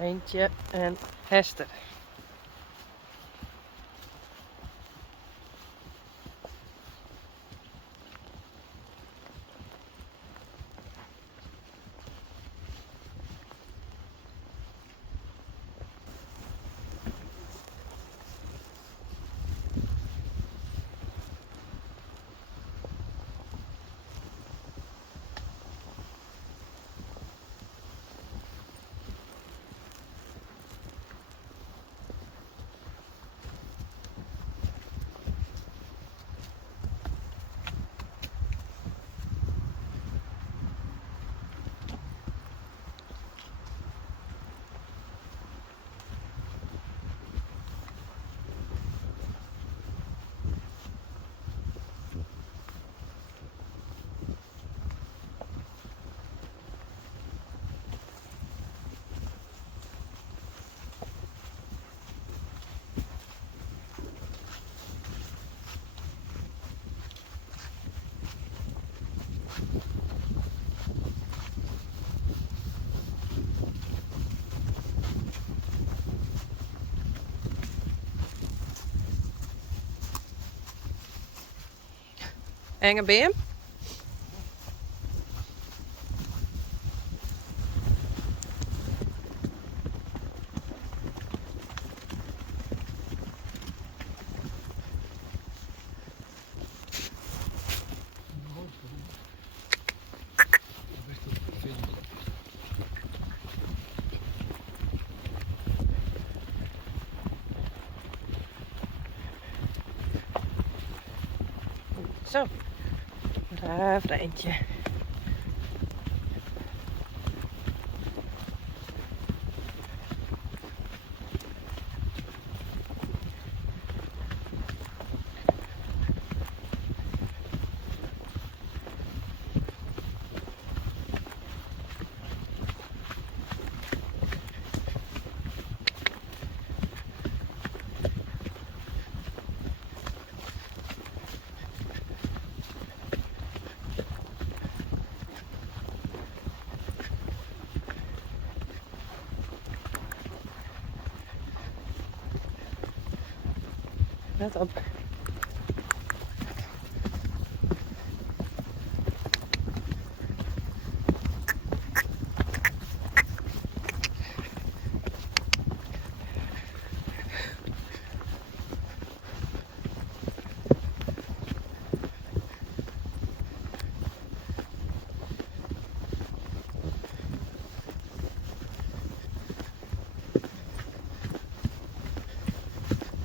Eentje en Hester. Enge beam. Zo, braaf eentje. Let op.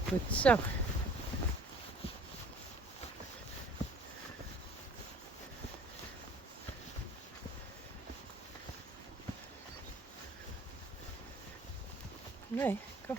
Goed zo. Nee, kom.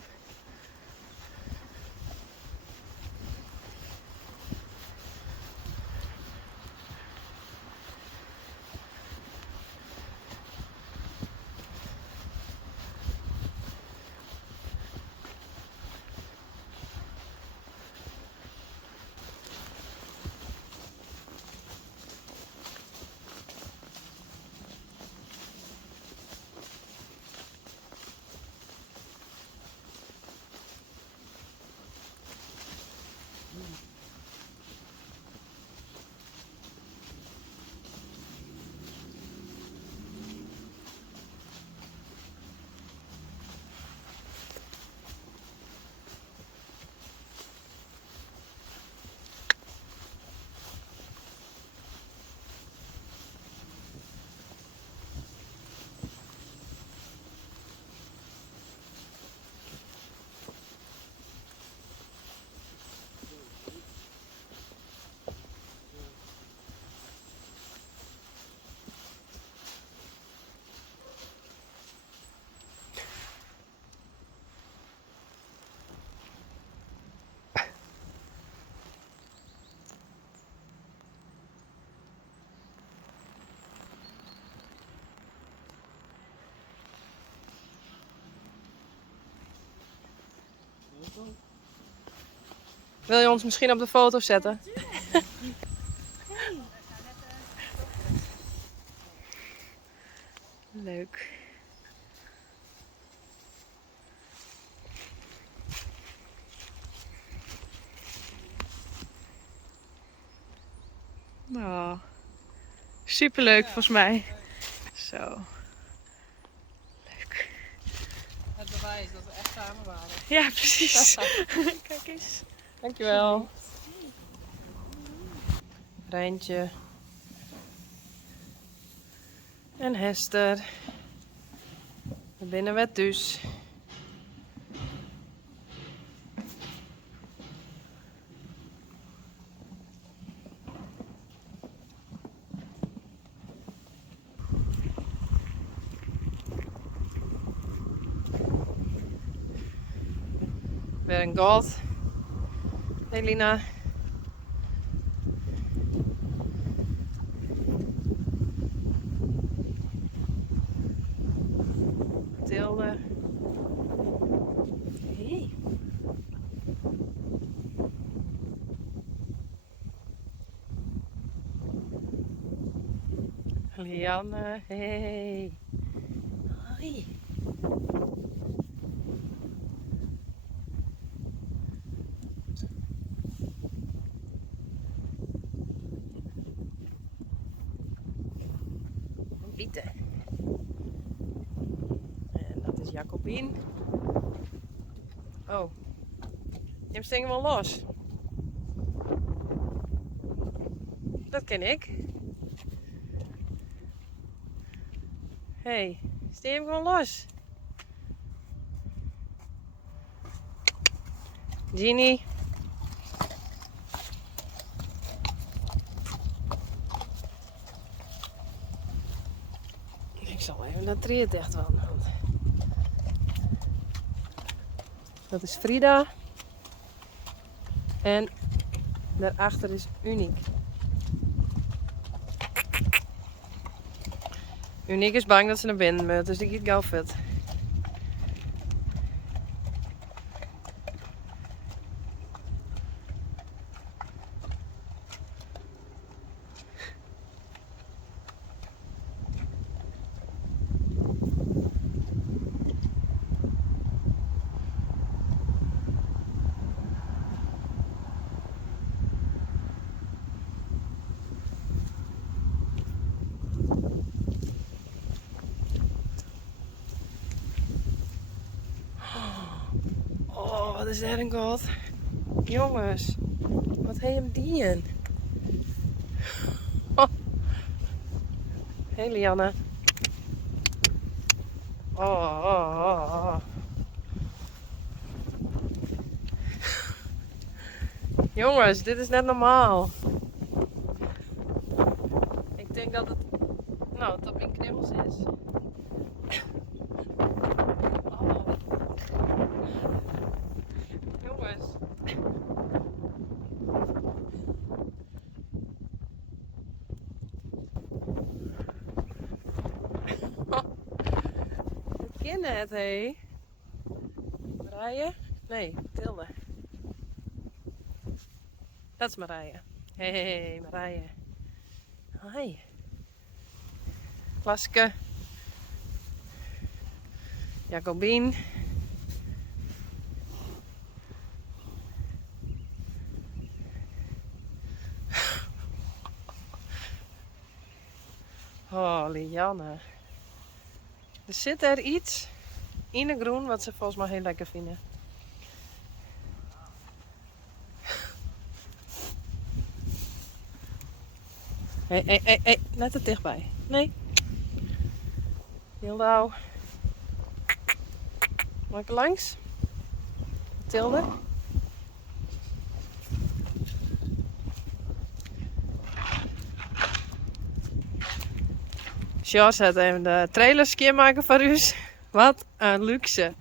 Wil je ons misschien op de foto zetten? Leuk. Oh. Superleuk volgens mij. Zo. Leuk. Het bewijs dat we echt samen waren. Ja, precies. Kijk eens. Dankjewel. Rijntje. En Hester. Naar binnen werd dus. Weer een gold. Elina. Tilde. Hey. Lianne. Hey. Hoi. Pieter. En dat is Jacobien. Oh. Je hebt stingen wel los. Dat ken ik. Hey, steek hem gewoon los. Ginny. Ik zal even dat tree dicht wel. Dat is Frida. En daarachter is Uniek. Uniek is bang dat ze naar binnen moet, dus die gaat gauw vet. Oh, wat is dat een god. Jongens, wat heet hem die in? Oh. Hey Lianne. Oh. Jongens, dit is net normaal. Ik denk dat het... Nou, dat mijn knibbels is. Oh. Jongens. Ik ken het, hé. Marije? Nee, Tilde. Dat is Marije. Hey, Marije. Hoi. Klaske. Jacobien. Oh, Lianne. Er zit er iets in de groen wat ze volgens mij heel lekker vinden. Hey, net er dichtbij. Nee. Heel lauw. Mag ik er langs? Tilde. Sjors had even de trailers maken voor u. Wat een luxe.